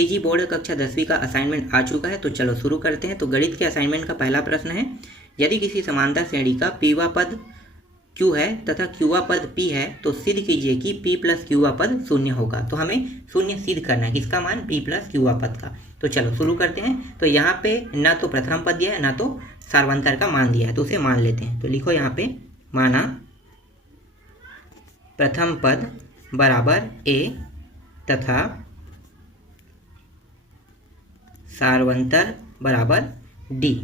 CG board कक्षा 10वीं का असाइनमेंट आ चुका है, तो चलो शुरू करते हैं। तो गणित के असाइनमेंट का पहला प्रश्न है, यदि किसी समांतर श्रेणी का पीवा पद Q है तथा क्यूवा पद P है तो सिद्ध कीजिए कि P प्लस क्यूवा पद शून्य होगा। तो हमें शून्य सिद्ध करना है, किसका मान? P प्लस क्यूवा पद का। तो चलो शुरू करते हैं। तो यहाँ पे ना तो प्रथम पद दिया है ना तो सार्वंतर का मान दिया है, तो उसे मान लेते हैं। तो लिखो यहाँ पे, माना प्रथम पद बराबर A तथा सार्वंतर बराबर D।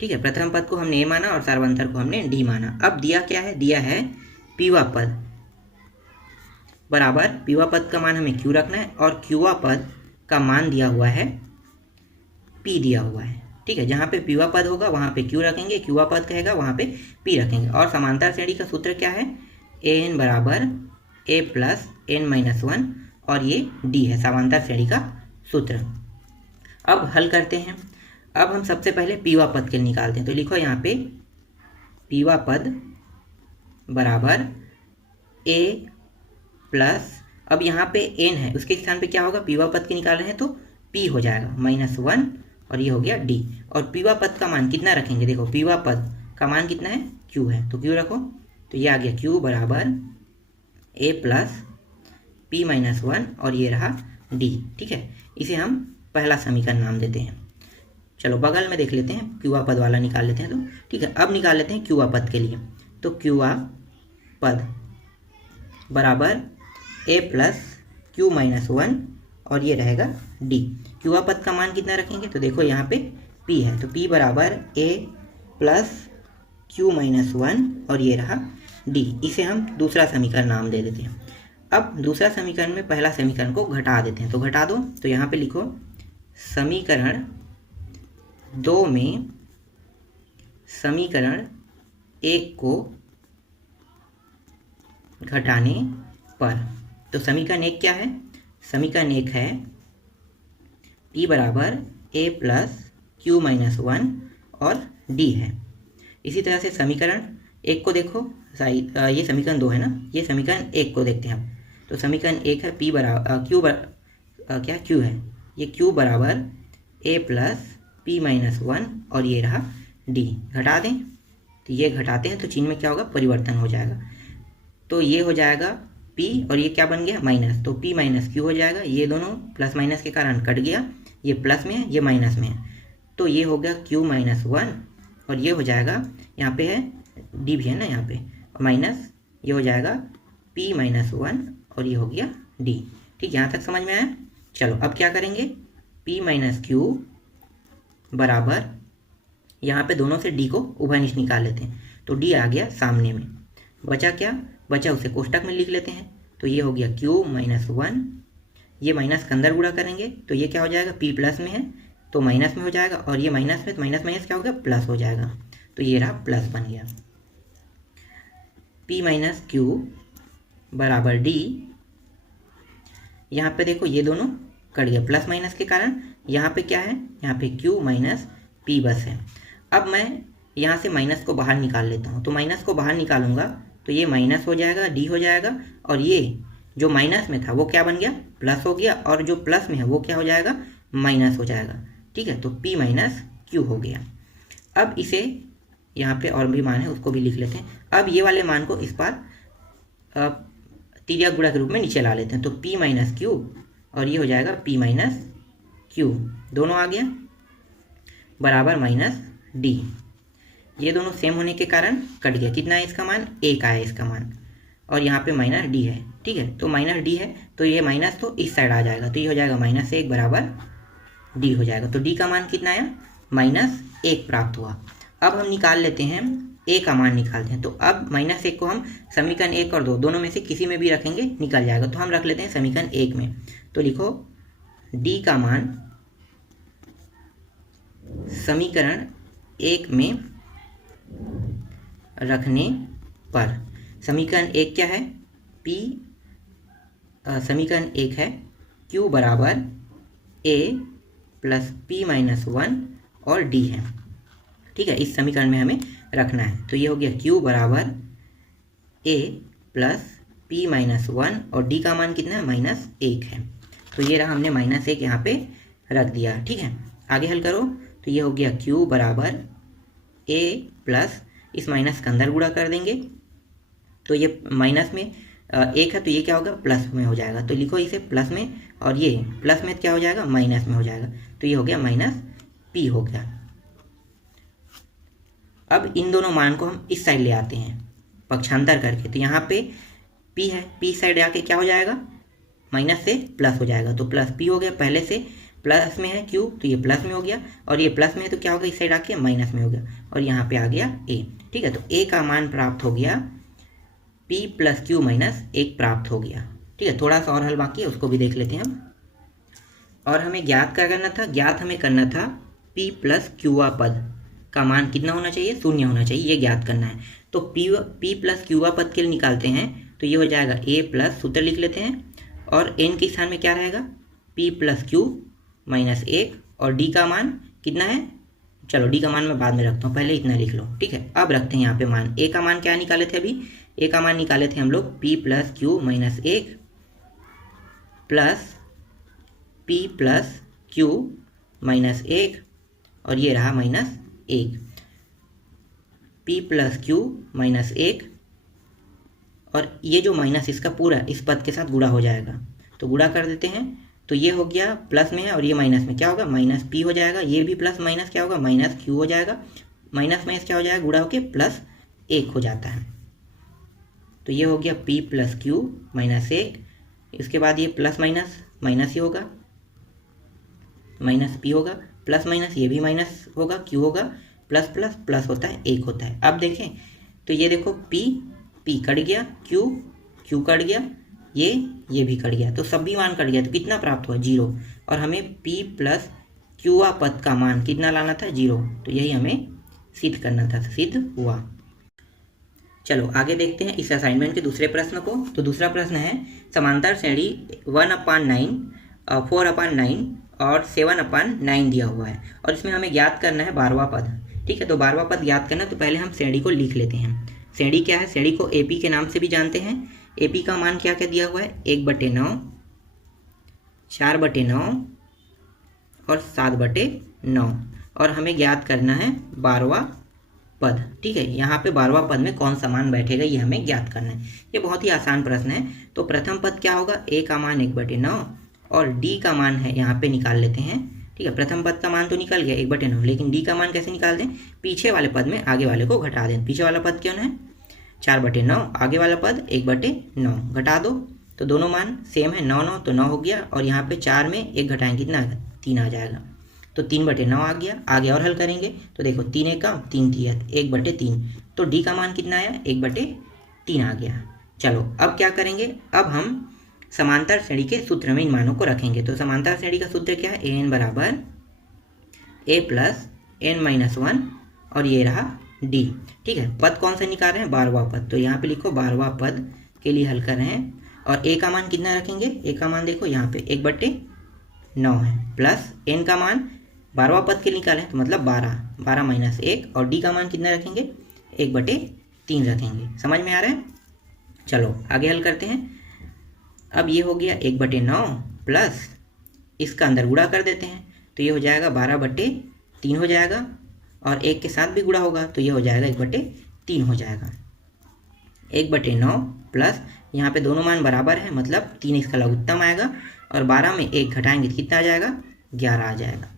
ठीक है, प्रथम पद को हमने A माना और सार्वंतर को हमने D माना। अब दिया क्या है? दिया है पीवा पद बराबर, पीवा पद का मान हमें Q रखना है और क्यूवा पद का मान दिया हुआ है P दिया हुआ है। ठीक है, जहाँ पे पीवा पद होगा वहाँ पे Q रखेंगे, क्यूवा पद कहेगा वहाँ पे P रखेंगे। और समांतर श्रेणी का सूत्र क्या है? AN बराबर A प्लस N-1 और ये D है समांतर श्रेणी का सूत्र। अब हल करते हैं। अब हम सबसे पहले पीवा पद के निकालते हैं। तो लिखो यहाँ पे, पीवा पद बराबर A प्लस, अब यहाँ पे N है, उसके स्थान पे क्या होगा? पीवा पद के निकाल रहे हैं तो P हो जाएगा -1 और ये हो गया D। और पीवा पद का मान कितना रखेंगे? देखो पीवा पद का मान कितना है? Q है, तो Q रखो। तो ये आ गया Q बराबर A प्लस P-1 और ये रहा D। ठीक है, इसे हम पहला समीकरण नाम देते हैं। चलो बगल में देख लेते हैं, क्यूआ पद वाला निकाल लेते हैं। तो ठीक है, अब निकाल लेते हैं क्यूआ पद के लिए। तो क्यूआ पद बराबर A प्लस Q-1 और ये रहेगा D। क्यूआ पद का मान कितना रखेंगे? तो देखो यहाँ पे P है, तो P बराबर A प्लस Q-1 और ये रहा D। इसे हम दूसरा समीकरण नाम दे देते हैं। अब दूसरा समीकरण में पहला समीकरण को घटा देते हैं। तो घटा दो, तो यहाँ पे लिखो समीकरण 2 में समीकरण 1 को घटाने पर। तो समीकरण 1 क्या है? समीकरण 1 है P बराबर A प्लस Q-1 और D है। इसी तरह से समीकरण 1 को देखो, ये समीकरण 2 है ना, ये समीकरण 1 को देखते हैं हम। तो समीकरण 1 है P बराबर Q है, ये Q बराबर A प्लस P-1 और ये रहा D। घटा दें, तो ये घटाते हैं तो चिन्ह में क्या होगा? परिवर्तन हो जाएगा। तो ये हो जाएगा P और ये क्या बन गया? माइनस, तो P माइनस Q हो जाएगा। ये दोनों प्लस माइनस के कारण कट गया, ये प्लस में है ये माइनस में है, तो ये हो गया Q-1 और ये हो जाएगा, यहाँ पे है D भी है ना यहाँ पे, माइनस ये हो जाएगा P-1 और ये हो गया D। ठीक, यहाँ तक समझ में आया? चलो अब क्या करेंगे? P माइनस Q बराबर, यहाँ पे दोनों से D को उभयनिष्ठ निकाल लेते हैं। तो D आ गया सामने में, बचा क्या? बचा उसे कोष्टक में लिख लेते हैं। तो ये हो गया Q-1, ये माइनस के अंदर गुणा करेंगे तो ये क्या हो जाएगा? P प्लस में है तो माइनस में हो जाएगा, और ये माइनस में, तो माइनस माइनस क्या हो गया? प्लस हो जाएगा। तो ये रहा प्लस बन गया। P माइनस Q बराबर D। यहाँ पे देखो ये दोनों कट गया प्लस माइनस के कारण। यहाँ पे क्या है? यहाँ पे Q माइनस P बस है। अब मैं यहाँ से माइनस को बाहर निकाल लेता हूँ। तो माइनस को बाहर निकालूंगा तो ये माइनस हो जाएगा, D हो जाएगा, और ये जो माइनस में था वो क्या बन गया? प्लस हो गया, और जो प्लस में है वो क्या हो जाएगा? माइनस हो जाएगा। ठीक है, तो P माइनस Q हो गया। अब इसे यहाँ पे और भी मान है उसको भी लिख लेते हैं। अब ये वाले मान को इस बार तिर्यक गुणा के रूप में नीचे ला लेते हैं। तो P माइनस Q और ये हो जाएगा P माइनस Q, दोनों आ गया बराबर माइनस D। ये दोनों सेम होने के कारण कट गया। कितना है इसका मान? 1 आया इसका मान, और यहाँ पे माइनस D है। ठीक है, तो माइनस D है तो ये माइनस तो इस साइड आ जाएगा, तो ये हो जाएगा -1 बराबर D हो जाएगा। तो D का मान कितना आया? -1 प्राप्त हुआ। अब हम निकाल लेते हैं A का मान निकालते हैं। तो अब -1 को हम समीकरण 1 और 2 दोनों में से किसी में भी रखेंगे, निकल जाएगा। तो हम रख लेते हैं समीकरण 1 में। तो लिखो D का मान समीकरण 1 में रखने पर। समीकरण 1 क्या है? समीकरण 1 है Q बराबर A प्लस P-1 और D है। ठीक है, इस समीकरण में हमें रखना है। तो ये हो गया Q बराबर A प्लस P-1 और D का मान कितना है? -1 है। तो ये रहा, हमने -1 यहाँ पे रख दिया। ठीक है, आगे हल करो तो ये हो गया q बराबर a प्लस इस माइनस का अंदर गुणा कर देंगे, तो ये माइनस में 1 है तो ये क्या होगा प्लस में हो जाएगा, तो लिखो इसे प्लस में, और ये प्लस में क्या हो जाएगा माइनस में हो जाएगा, तो ये हो गया -p हो गया। अब इन दोनों मान को हम इस साइड ले आते हैं पक्षांतर करके, तो यहाँ पे p है, p साइड आके क्या हो जाएगा माइनस से प्लस हो जाएगा, तो प्लस p हो गया, पहले से प्लस में है q तो ये प्लस में हो गया, और ये प्लस में है तो क्या होगा इस साइड आके माइनस में हो गया, और यहाँ पे आ गया a। ठीक है, तो a का मान प्राप्त हो गया p प्लस q माइनस 1 प्राप्त हो गया। ठीक है, थोड़ा सा और हल बाकी है, उसको भी देख लेते हैं हम। और हमें ज्ञात क्या करना था, ज्ञात हमें करना था p प्लस क्यूआ पद का मान कितना होना चाहिए, 0 होना चाहिए, ये ज्ञात करना है। तो p प्लस क्यूआ पद के लिए निकालते हैं तो ये हो जाएगा a प्लस, सूत्र लिख लेते हैं, और n के स्थान में क्या रहेगा p प्लस क्यू माइनस 1, और d का मान कितना है, चलो d का मान मैं बाद में रखता हूँ, पहले इतना लिख लो। ठीक है, अब रखते हैं यहाँ पे मान, a का मान क्या निकाले थे अभी, a का मान निकाले थे हम लोग p plus Q minus 1 plus p plus Q minus 1, और ये रहा -1, p प्लस क्यू माइनस 1, और ये जो माइनस इसका पूरा इस पद के साथ गुणा हो जाएगा, तो गुणा कर देते हैं, तो ये हो गया प्लस में है और ये माइनस में, क्या होगा -p हो जाएगा, ये भी प्लस माइनस क्या होगा -q हो जाएगा, माइनस माइनस क्या हो जाएगा गुणा होके +1 हो जाता है, तो ये हो गया p प्लस क्यू माइनस 1, इसके बाद ये प्लस माइनस माइनस ही होगा, -p होगा, प्लस माइनस ये भी माइनस होगा, q होगा, प्लस प्लस प्लस होता है 1 होता है। अब देखें तो ये देखो p कट गया, q कट गया, ये भी कट गया, तो सभी मान कट गया, तो कितना प्राप्त हुआ 0, और हमें p प्लस क्यूआ पद का मान कितना लाना था 0, तो यही हमें सिद्ध करना था, सिद्ध हुआ। चलो आगे देखते हैं इस असाइनमेंट के दूसरे प्रश्न को। तो दूसरा प्रश्न है समांतर श्रेणी 1/9, 4/9 और 7/9 दिया हुआ है, और इसमें हमें ज्ञात करना है 12वां पद। ठीक है, तो 12वां पद ज्ञात करना, तो पहले हम श्रेणी को लिख लेते हैं। श्रेणी क्या है, श्रेणी को AP के नाम से भी जानते हैं। AP का मान क्या क्या दिया हुआ है 1/9, 4/9 और 7/9, और हमें ज्ञात करना है 12वां पद। ठीक है, यहाँ पे 12वां पद में कौन सा मान बैठेगा ये हमें ज्ञात करना है। ये बहुत ही आसान प्रश्न है। तो प्रथम पद क्या होगा, a का मान 1/9 और d का मान है यहाँ पे निकाल लेते हैं। ठीक है, प्रथम पद का मान तो निकल गया 1/9, लेकिन d का मान कैसे निकाल दें, पीछे वाले पद में आगे वाले को घटा दें। पीछे वाला पद क्यों है 4/9, आगे वाला पद 1/9, घटा दो तो दोनों मान सेम है, 9 तो 9 हो गया, और यहाँ पे 4 में 1 घटाएंगे कितना 3 आ जाएगा, तो 3/9 आ गया। आगे और हल करेंगे तो देखो 3 1 का 3 3 1/3, तो d का मान कितना आया 1/3 आ गया। चलो अब क्या करेंगे, अब हम समांतर श्रेणी के सूत्र में इन मानों को रखेंगे। तो समांतर श्रेणी का सूत्र क्या है, an बराबर a प्लस n-1, और ये रहा d। ठीक है, पद कौन सा निकाल रहे हैं 12वां पद, तो यहाँ पे लिखो 12वां पद के लिए हल कर रहे हैं, और a का मान कितना रखेंगे, a का मान देखो यहाँ पे 1/9 है, प्लस n का मान 12वां पद के निकालें तो मतलब 12 माइनस 1, और d का मान कितना रखेंगे 1/3 रखेंगे। समझ में आ रहा है। चलो आगे हल करते हैं। अब ये हो गया 1/9 प्लस इसका अंदर गुणा कर देते हैं, तो ये हो जाएगा 12/3 हो जाएगा, और 1 के साथ भी गुणा होगा तो ये हो जाएगा 1/3 हो जाएगा। 1/9 प्लस यहाँ पे दोनों मान बराबर है, मतलब 3 इसका लघुत्तम आएगा, और 12 में 1 घटाएंगे तो कितना आ जाएगा 11 आ जाएगा।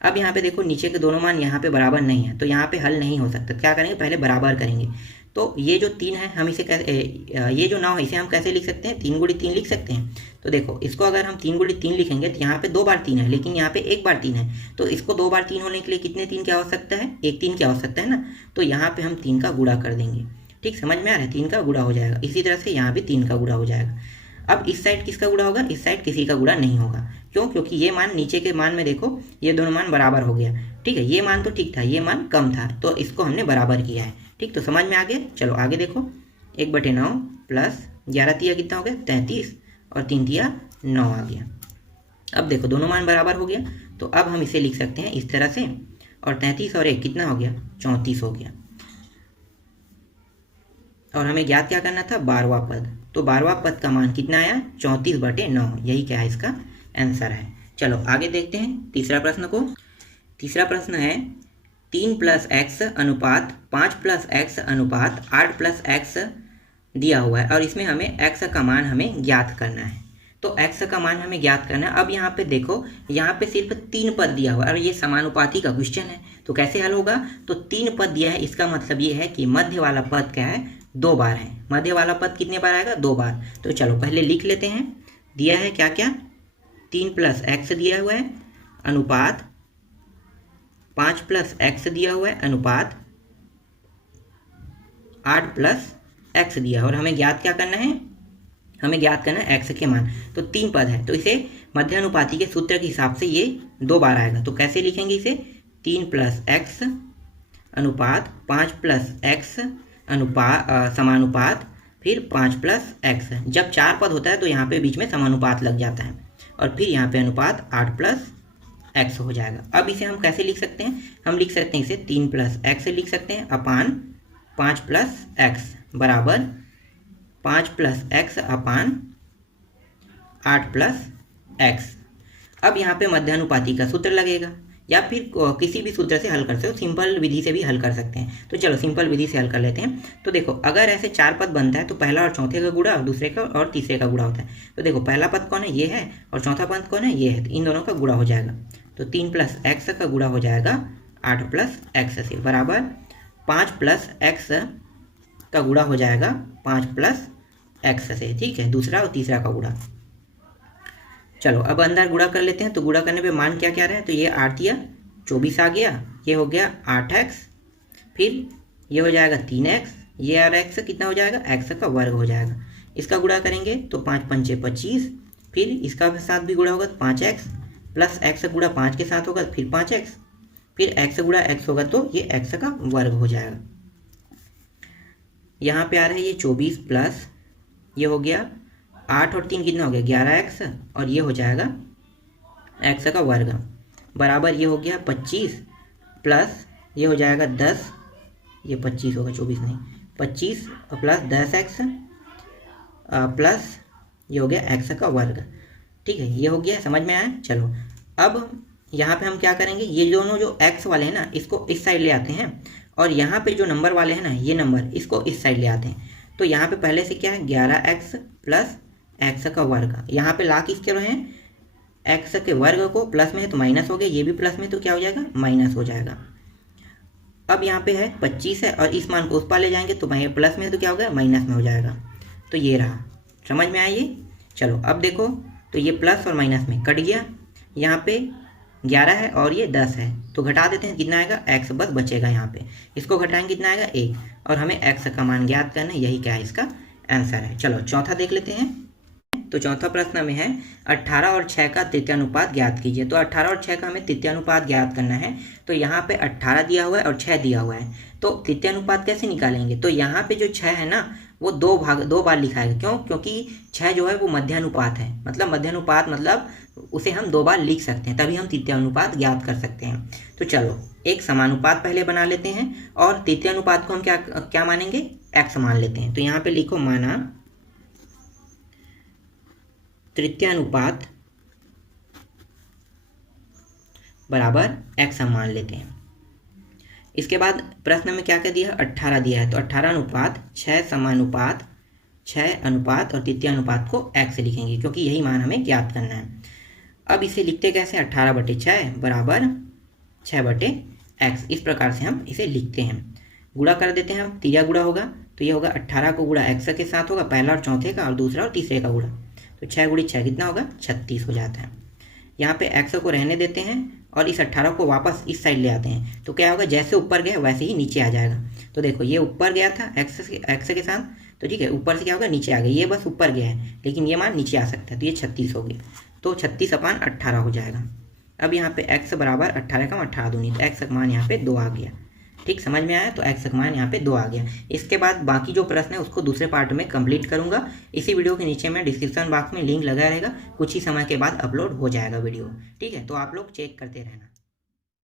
अब यहाँ पे देखो नीचे के दोनों मान यहाँ पे बराबर नहीं है, तो यहाँ पे हल नहीं हो सकता। क्या करेंगे, पहले बराबर करेंगे। तो ये जो 3 है हम इसे कैसे, ये जो 9 है इसे हम कैसे लिख सकते हैं, 3 × 3 लिख सकते हैं। तो देखो इसको अगर हम 3 × 3 लिखेंगे तो यहाँ पे 2 बार 3 है, लेकिन यहाँ पे 1 बार 3 है, तो इसको 2 बार 3 होने के लिए कितने 3 की आवश्यकता है, 1 3 की आवश्यकता है ना, तो यहाँ पे हम 3 का गुणा कर देंगे। ठीक, समझ में आ रहा है, 3 का गुणा हो जाएगा। इसी तरह से यहाँ भी 3 का गुणा हो जाएगा। अब इस साइड किसका गुणा होगा, इस साइड किसी का गुणा नहीं होगा। क्यों, क्योंकि ये मान नीचे के मान में देखो ये दोनों मान बराबर हो गया। ठीक है, ये मान तो ठीक था, ये मान कम था, तो इसको हमने बराबर किया है। ठीक, तो समझ में आ गया। चलो आगे देखो 1/9 प्लस 11 तिया कितना हो गया 33, और 3 तिया 9 आ गया। अब देखो दोनों मान बराबर हो गया, तो अब हम इसे लिख सकते हैं इस तरह से, और 33 और 1 कितना हो गया 34 हो गया। और हमें ज्ञात क्या करना था, 12वां पद। तो 12वां पद का मान कितना आया, 34/9। यही क्या है, इसका आंसर है। चलो आगे देखते हैं तीसरा प्रश्न को। तीसरा प्रश्न है 3 + x अनुपात 5 + x अनुपात 8 + x दिया हुआ है और इसमें हमें x का मान हमें ज्ञात करना है। तो x का मान हमें ज्ञात करना है। अब यहाँ पे देखो, यहाँ पे सिर्फ 3 पद दिया हुआ है और ये समानुपाती का क्वेश्चन है, तो कैसे हल होगा। तो 3 पद दिया है, इसका मतलब ये है कि मध्य वाला पद क्या है, 2 बार है। मध्य वाला पद कितने बार आएगा, 2 बार। तो चलो पहले लिख लेते हैं। दिया है क्या क्या, 3 + x दिया हुआ है अनुपात 5 + x दिया हुआ है अनुपात 8 + x दिया है और हमें ज्ञात क्या करना है, हमें ज्ञात करना है x के मान। तो 3 पद है, तो इसे मध्यानुपाती के सूत्र के हिसाब से ये 2 बार आएगा। तो कैसे लिखेंगे इसे, 3 + x अनुपात 5 + x अनुपात समानुपात फिर 5 + x। जब 4 पद होता है तो यहाँ पे बीच में समानुपात लग जाता है और फिर यहाँ पे अनुपात 8 + x हो जाएगा। अब इसे हम कैसे लिख सकते हैं, हम लिख सकते हैं इसे 3 + x लिख सकते हैं अपान 5 + x बराबर 5 + x अपान 8 + x। अब यहाँ पे मध्यानुपाती का सूत्र लगेगा या फिर किसी भी सूत्र से हल कर सकते हो, सिंपल विधि से भी हल कर सकते हैं। तो चलो सिंपल विधि से हल कर लेते हैं। तो देखो, अगर ऐसे 4 पद बनता है तो पहला और चौथे का गुणा, दूसरे का और तीसरे का गुणा होता है। तो देखो पहला पद कौन है, ये है, और चौथा पद कौन है, ये है। तो इन दोनों का गुणा हो जाएगा। तो 3 + x का गुणा हो जाएगा 8 + x से बराबर 5 + x का गुणा हो जाएगा 5 + x से। ठीक है, दूसरा और तीसरा का गुणा। चलो अब अंदर गुणा कर लेते हैं। तो गुणा करने पे मान क्या क्या रहे, तो ये 8 या 24 आ गया, ये हो गया 8x, फिर ये हो जाएगा 3x, ये और x कितना हो जाएगा, x का वर्ग हो जाएगा। इसका गुणा करेंगे तो 5 × 5 = 25, फिर इसका साथ भी गुणा होगा तो 5x प्लस x गुणा 5 के साथ होगा फिर 5x, फिर x गुणा x होगा तो ये x का वर्ग हो जाएगा। यहाँ पे आ रहा है ये 24 प्लस ये हो गया 8 और 3 कितना हो गया 11x, और ये हो जाएगा x का वर्ग बराबर ये हो गया 25 प्लस ये हो जाएगा 10, ये 25 होगा 24 नहीं, 25 प्लस 10x प्लस ये हो गया x का वर्ग। ठीक है, ये हो गया, समझ में आया। चलो अब यहाँ पे हम क्या करेंगे, ये दोनों जो x वाले हैं ना इसको इस साइड ले आते हैं और यहाँ पे जो नंबर वाले हैं ना ये नंबर इसको इस साइड ले आते हैं। तो यहाँ पे पहले से क्या है 11x प्लस x का वर्ग, यहाँ पे ला किसके रहे हैं x के वर्ग को, प्लस में है तो माइनस हो गया, ये भी प्लस में तो क्या हो जाएगा माइनस हो जाएगा। अब यहाँ पे है 25 है और इस मान को उस पार ले जाएंगे तो प्लस में है तो क्या हो गया माइनस में हो जाएगा। तो ये रहा, समझ में आइए। चलो अब देखो, तो ये प्लस और माइनस में कट गया, यहाँ पे 11 है और ये 10 है तो घटा देते हैं, कितना आएगा x बस बचेगा। यहाँ पे इसको घटाएंगे कितना आएगा 1, और हमें x का मान ज्ञात करना है, यही क्या है इसका आंसर है। चलो चौथा देख लेते हैं। तो चौथा प्रश्न में है 18 और 6 का तृतीयानुपात ज्ञात कीजिए। तो 18 और 6 का हमें तृतीयानुपात ज्ञात करना है। तो यहाँ पे 18 दिया हुआ है और 6 दिया हुआ है, तो तृतीयानुपात कैसे निकालेंगे। तो यहाँ पे जो 6 है ना वो 2 बार लिखाएगा, क्यों, क्योंकि 6 जो है वो मध्यानुपात है, मतलब मध्यानुपात मतलब उसे हम 2 बार लिख सकते हैं, तभी हम तृतीयानुपात ज्ञात कर सकते हैं। तो चलो एक समानुपात पहले बना लेते हैं और तृतीयानुपात को हम क्या मानेंगे, x मान लेते हैं। तो यहाँ पे लिखो माना तृतीयानुपात बराबर x हम मान लेते हैं। इसके बाद प्रश्न में क्या दिया है 18 दिया है, तो 18 अनुपात 6 समानुपात 6 अनुपात और तृतीयानुपात को x लिखेंगे, क्योंकि यही मान हमें ज्ञात करना है। अब इसे लिखते कैसे, 18/6 बराबर 6/x, इस प्रकार से हम इसे लिखते हैं। गुणा कर देते हैं, हम तिर्या गुणा होगा तो ये होगा 18 को गुणा x के साथ होगा, पहला और चौथे का और दूसरा और तीसरे का गुणा, तो 6 × 6 कितना होगा 36 हो जाता है। यहाँ पे x को रहने देते हैं और इस 18 को वापस इस साइड ले आते हैं, तो क्या होगा जैसे ऊपर गया वैसे ही नीचे आ जाएगा। तो देखो ये ऊपर गया था x के साथ, तो ठीक है ऊपर से क्या होगा नीचे आ गया, ये बस ऊपर गया है लेकिन ये मान नीचे आ सकता है, तो ये 36 हो गया, तो 36/18 हो जाएगा। अब यहाँ पे x बराबर 18 का 18 दूनी, तो x का मान यहाँ पे 2 आ गया। ठीक, समझ में आया। तो x का मान यहाँ पे 2 आ गया। इसके बाद बाकी जो प्रश्न है उसको दूसरे पार्ट में कंप्लीट करूंगा। इसी वीडियो के नीचे में डिस्क्रिप्शन बॉक्स में लिंक लगा रहेगा, कुछ ही समय के बाद अपलोड हो जाएगा वीडियो। ठीक है, तो आप लोग चेक करते रहना।